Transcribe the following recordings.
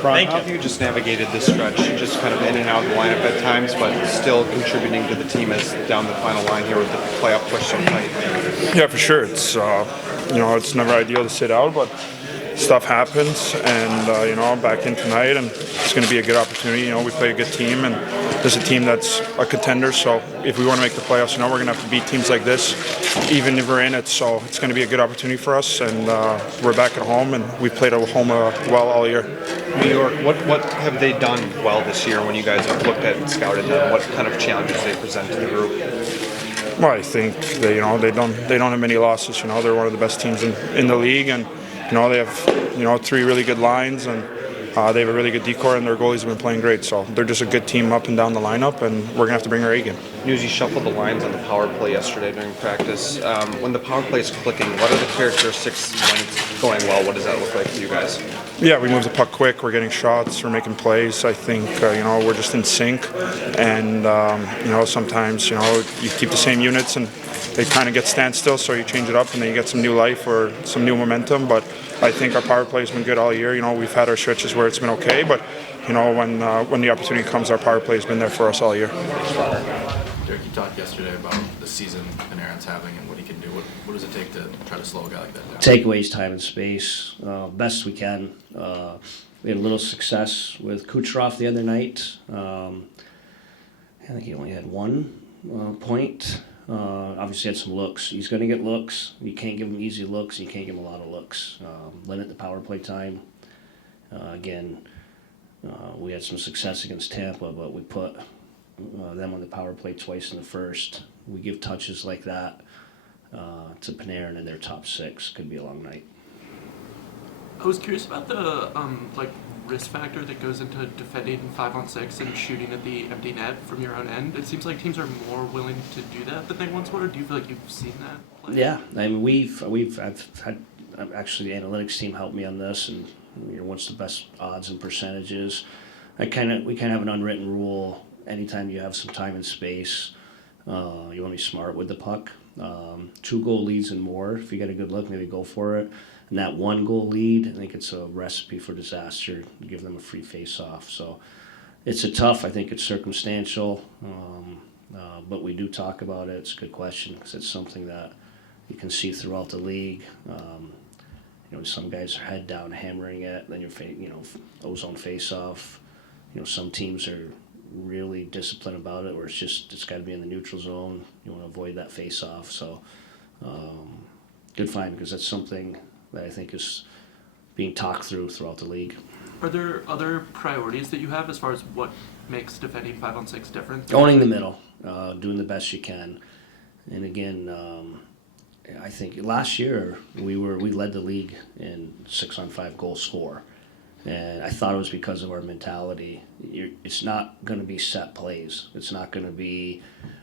Sprong, how have you just navigated this stretch, just kind of in and out of the lineup at times, but still contributing to the team as down the final line here with the playoff push so tight? Yeah, for sure. It's it's never ideal to sit out, but stuff happens, and I'm back in tonight, and it's going to be a good opportunity. We play a good team, and there's a team that's a contender. So if we want to make the playoffs, we're going to have to beat teams like this, even if we're in it. So it's going to be a good opportunity for us, and we're back at home, and we've played at home well all year. New York, what have they done well this year when you guys have looked at and scouted them? What kind of challenges they present to the group? Well, I think they don't have many losses. They're one of the best teams in the league, and they have three really good lines, and they have a really good decor, and their goalies have been playing great. So they're just a good team up and down the lineup, and we're gonna have to bring our A game. Newsy shuffled the lines on the power play yesterday during practice. When the power play is clicking, what are the characteristics when it's going well? What does that look like to you guys? Yeah, we move the puck quick. We're getting shots. We're making plays. I think we're just in sync, and sometimes you keep the same units and they kind of get standstill, so you change it up and then you get some new life or some new momentum. But I think our power play has been good all year. We've had our stretches where it's been okay, but when the opportunity comes, our power play has been there for us all year. Derek, you talked yesterday about the season Panarin's having and what he can do. What does it take to try to slow a guy like that down? Takeaways, time and space, best we can. We had a little success with Kucherov the other night. I think he only had 1 point. Obviously had some looks. He's going to get looks. You can't give him easy looks. You can't give him a lot of looks. Limit the power play time. We had some success against Tampa, but we put them on the power play twice in the first. We give touches like that to Panarin in their top 6. Could be a long night. I was curious about the risk factor that goes into defending 5-on-6 and shooting at the empty net from your own end. It seems like teams are more willing to do that than they once were. Do you feel like you've seen that play? Yeah, I mean I've had actually the analytics team help me on this, and what's the best odds and percentages. We kind of have an unwritten rule. Anytime you have some time and space, you want to be smart with the puck. 2 goal leads and more. If you get a good look, maybe go for it. And that 1 goal lead, I think it's a recipe for disaster. Give them a free face-off. So it's I think it's circumstantial, but we do talk about it. It's a good question because it's something that you can see throughout the league. Some guys are head down hammering it, then ozone face-off. Some teams are really disciplined about it, where it's got to be in the neutral zone. You want to avoid that face-off. So good find, because that's something that I think is being talked throughout the league. Are there other priorities that you have as far as what makes defending 5-on-6 different? Owning the middle, doing the best you can. And again, I think last year we led the league in 6-on-5 goal score. And I thought it was because of our mentality. It's not going to be set plays. It's not going to be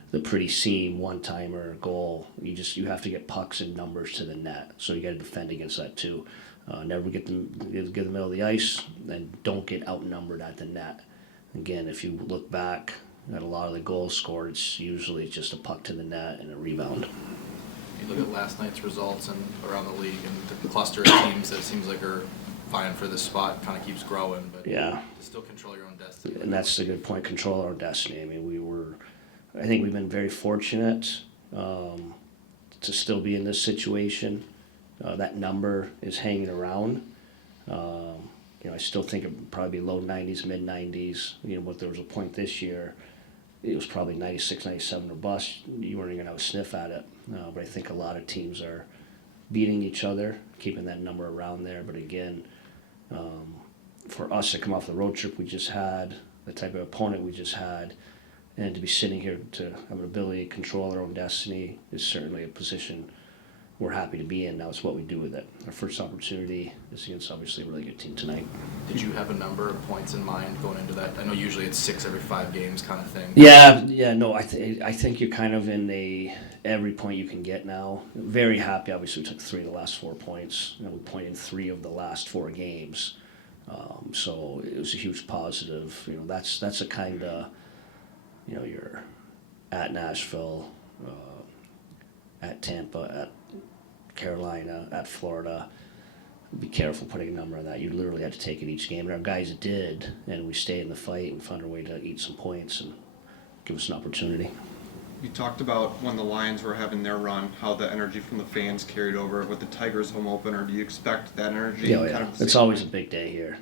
the pretty seam one-timer goal. You have to get pucks and numbers to the net. So you got to defend against that too. Never get the middle of the ice, and don't get outnumbered at the net. Again, if you look back at a lot of the goals scored, it's usually just a puck to the net and a rebound. You look at last night's results and around the league, and the cluster of teams that seems like are vying for this spot kind of keeps growing, but yeah, to still control your own destiny. And that's a good point. Control our own destiny. I mean, I think we've been very fortunate to still be in this situation. That number is hanging around. I still think it would probably be low 90s, mid 90s. But there was a point this year, it was probably 96, 97 or bust. You weren't even going to have a sniff at it. But I think a lot of teams are beating each other, keeping that number around there. But again, for us to come off the road trip we just had, the type of opponent we just had, and to be sitting here to have an ability to control our own destiny is certainly a position we're happy to be in. Now it's what we do with it. Our first opportunity is against obviously a really good team tonight. Did you have a number of points in mind going into that? I know usually it's 6 every 5 games kind of thing. Yeah. No, I think you're kind of in every point you can get now. Very happy. Obviously, we took 3 of the last 4 points, and we pointed in 3 of the last 4 games. So it was a huge positive. That's a kind of, you're at Nashville, at Tampa, at Carolina, at Florida. be careful putting a number on that. You literally had to take it each game, and our guys did, and we stayed in the fight and found a way to eat some points and give us an opportunity. You talked about when the Lions were having their run, how the energy from the fans carried over with the Tigers home opener. Do you expect that energy? Yeah, kind of it's always a big day here.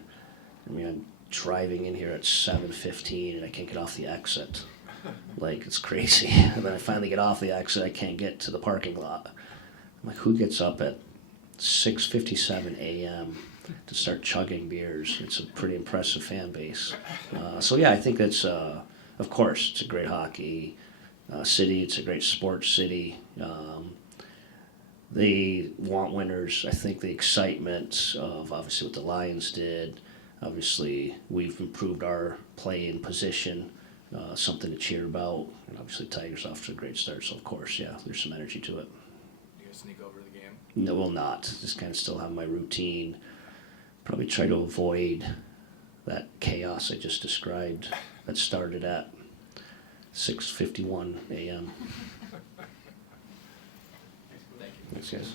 I mean, I'm driving in here at 7:15 and I can't get off the exit. Like, it's crazy. And then I finally get off the exit, I can't get to the parking lot. I'm like, who gets up at 6:57 a.m. to start chugging beers? It's a pretty impressive fan base. So yeah, I think that's, of course, it's a great hockey city. It's a great sports city. They want winners. I think the excitement of obviously what the Lions did. Obviously, we've improved our play in position, something to cheer about. And obviously, Tigers off to a great start. So of course, yeah, there's some energy to it. You guys sneak over to the game? No, will not. Just kind of still have my routine. Probably try to avoid that chaos I just described that started at 6:51 a.m. Thank you. Thanks, guys.